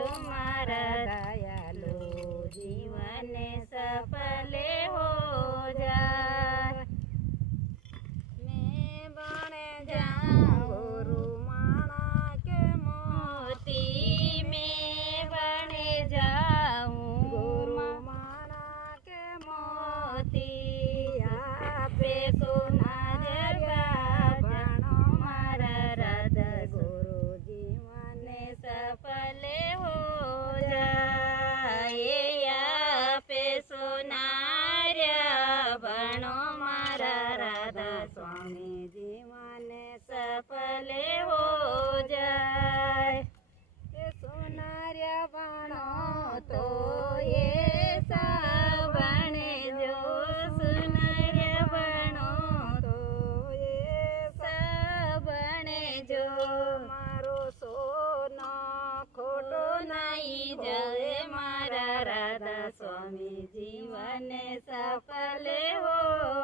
जो मारा दयालो जीवन सफल हो जाए। मैं बन जाऊं गुरु माणा के मोती, मैं बन जाऊं गुरु माणा के मोती। आपे सोना भणो मारा राधा गुरु जीवन सफल हो जाए। आपे सोनार्या भणो मारा राधा स्वामी जीवन सफल हो जाए। सोनार्या भणो तो ये सावण जो, सोनार्या भणो तो ये सावण जो। मारो सोनो खोटो नहीं जाए, मारा राधा स्वामी जीवन सफल हो